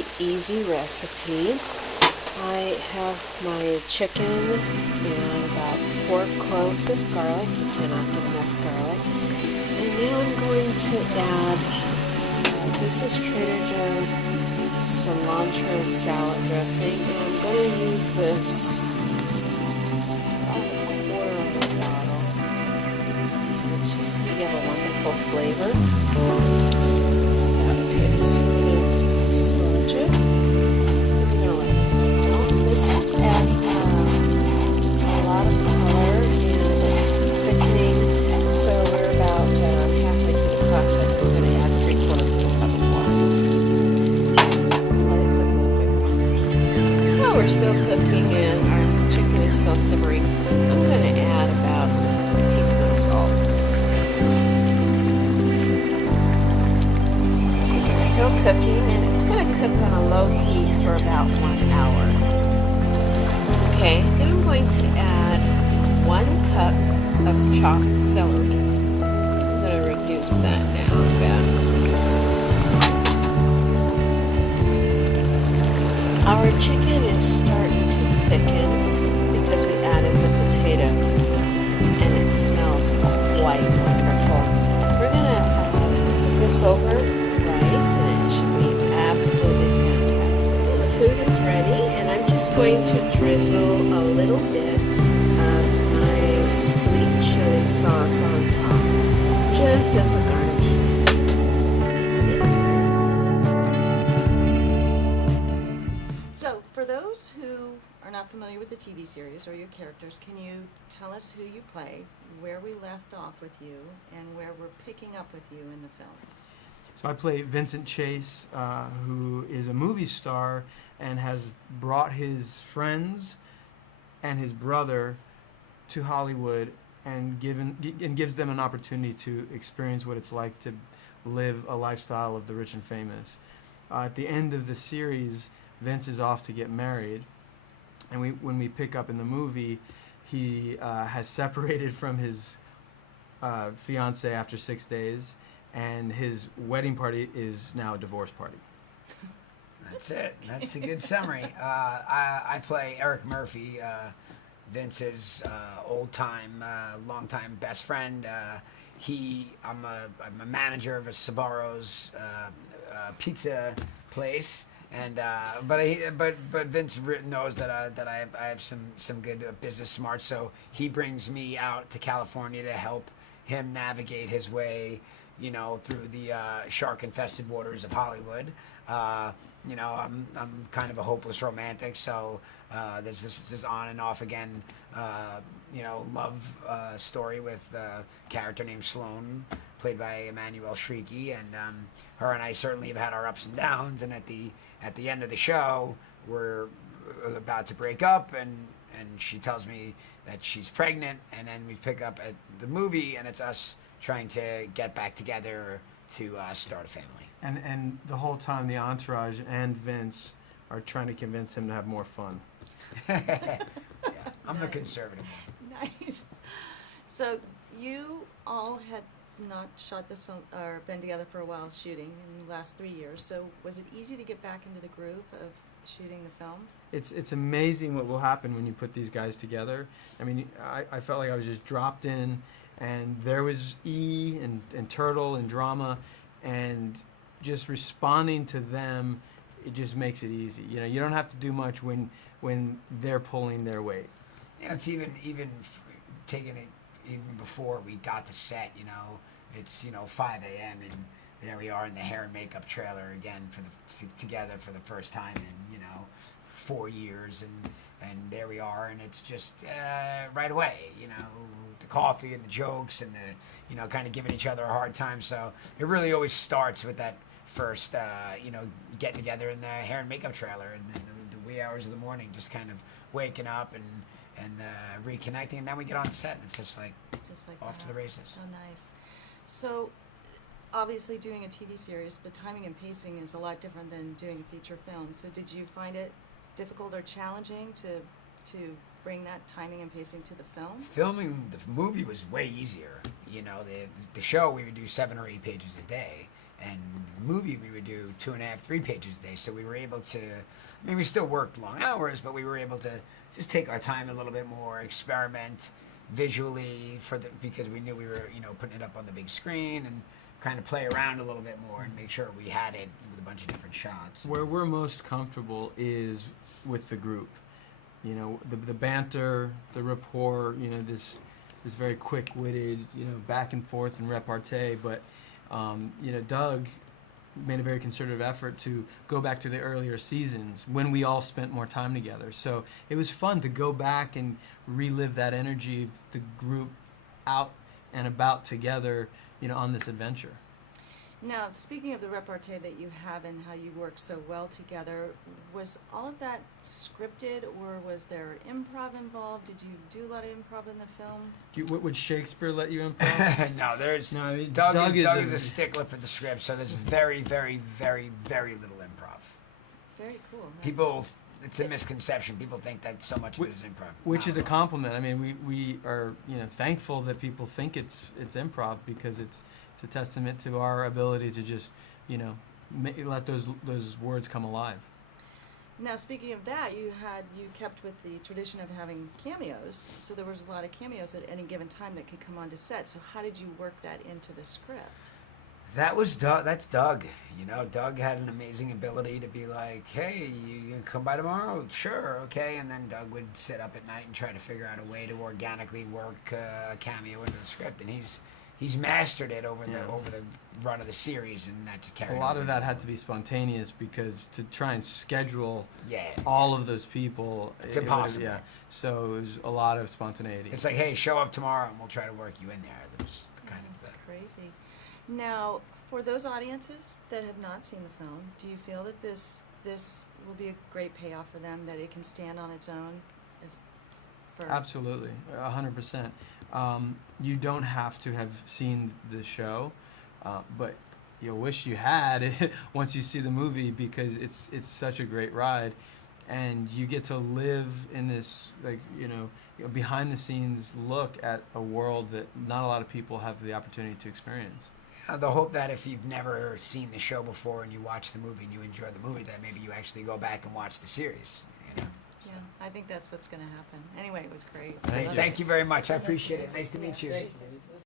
really easy recipe. I have my chicken and about 4 cloves of garlic. You cannot get enough garlic. And now I'm going to add, this is Trader Joe's cilantro salad dressing. And I'm going to use this about a quarter of a bottle. It's just going to give a wonderful flavor. Add a tablespoon of sriracha. This is adding a lot of color and it's thickening, so we're about halfway through the process. I'm going to add 3/4 of a cup of water. Let it cook a little bit. While we're still cooking and our chicken is still simmering, I'm going to add about a teaspoon of salt. This is still cooking and it's going to cook on a low heat for about 1 hour. Okay, now I'm going to add 1 cup of chopped celery. I'm going to reduce that now a bit. Our chicken is starting to thicken because we added the potatoes and it smells quite wonderful. We're going to put this over rice and it should be absolutely fantastic. Well, the food is ready and I'm just going to drizzle a little bit of my sweet chili sauce on top, just as a garnish. So, for those who are not familiar with the TV series or your characters, can you tell us who you play, where we left off with you, and where we're picking up with you in the film? So I play Vincent Chase, who is a movie star and has brought his friends and his brother to Hollywood and gives them an opportunity to experience what it's like to live a lifestyle of the rich and famous. At the end of the series, Vince is off to get married, and when we pick up in the movie, he has separated from his fiancée after 6 days, and his wedding party is now a divorce party. That's it. That's a good summary. I play Eric Murphy, Vince's old-time, long-time best friend. I'm a manager of a Sbarro's pizza place, and but Vince knows that I have some good business smarts, so he brings me out to California to help him navigate his way, through the shark-infested waters of Hollywood. I'm kind of a hopeless romantic, so there's this on and off again, love story with a character named Sloane, played by Emmanuelle Shrieky, and her and I certainly have had our ups and downs. And at the end of the show, we're about to break up, and she tells me that she's pregnant, and then we pick up at the movie, and it's us trying to get back together to start a family. And the whole time, the Entourage and Vince are trying to convince him to have more fun. Yeah, I'm the conservative one. Nice. So you all had not shot this film or been together for a while shooting in the last 3 years. So was it easy to get back into the groove of shooting the film? It's amazing what will happen when you put these guys together. I mean, I felt like I was just dropped in, and there was E and Turtle and Drama, and just responding to them, it just makes it easy. You don't have to do much when they're pulling their weight. Yeah, it's even taking it even before we got to set. It's 5 a.m. and there we are in the hair and makeup trailer again together for the first time in 4 years, and there we are, and it's just right away. The coffee and the jokes and the kind of giving each other a hard time. So it really always starts with that first getting together in the hair and makeup trailer, and then the wee hours of the morning, just kind of waking up and reconnecting, and then we get on set, and it's just like off to the races. Oh, nice. So, obviously, doing a TV series, the timing and pacing is a lot different than doing a feature film. So, did you find it difficult or challenging to bring that timing and pacing to the film? Filming the movie was way easier. The show, we would do 7 or 8 pages a day, And movie we would do 2.5, 3 pages a day. So we were able to, I mean, we still worked long hours, but we were able to just take our time a little bit more, experiment visually because we knew we were, putting it up on the big screen, and kind of play around a little bit more and make sure we had it with a bunch of different shots. Where we're most comfortable is with the group. The banter, the rapport, this very quick-witted, back and forth and repartee, but Doug made a very concerted effort to go back to the earlier seasons when we all spent more time together. So it was fun to go back and relive that energy of the group out and about together, on this adventure. Now, speaking of the repartee that you have and how you work so well together, was all of that scripted, or was there improv involved? Did you do a lot of improv in the film? Would Shakespeare let you improv? No, there's No, I mean, Doug is a stickler for the script, so there's very, very, very, very little improv. Very cool. People, it's a misconception. People think that so much of it is improv. Which No. is a compliment. I mean, we are thankful that people think it's improv, because it's a testament to our ability to just let those words come alive. Now, speaking of that, you kept with the tradition of having cameos, so there was a lot of cameos at any given time that could come onto set. So how did you work that into the script? That was Doug. That's Doug. Doug had an amazing ability to be like, "Hey, you can come by tomorrow? Sure, okay." And then Doug would sit up at night and try to figure out a way to organically work a cameo into the script, and he's mastered it over the run of the series, and that just carried. A lot of that had to be spontaneous, because to try and schedule Yeah. all of those people, It's impossible. Yeah, so it was a lot of spontaneity. It's like, hey, show up tomorrow, and we'll try to work you in there. There's kind of That's crazy. Now, for those audiences that have not seen the film, do you feel that this will be a great payoff for them, that it can stand on its own? Absolutely, 100%. You don't have to have seen the show, but you'll wish you had once you see the movie, because it's such a great ride, and you get to live in this behind the scenes look at a world that not a lot of people have the opportunity to experience. the hope that if you've never seen the show before and you watch the movie and you enjoy the movie, that maybe you actually go back and watch the series. Yeah, I think that's what's going to happen. Anyway, it was great. Thank you very much. I appreciate it. Nice to meet you. Thank you.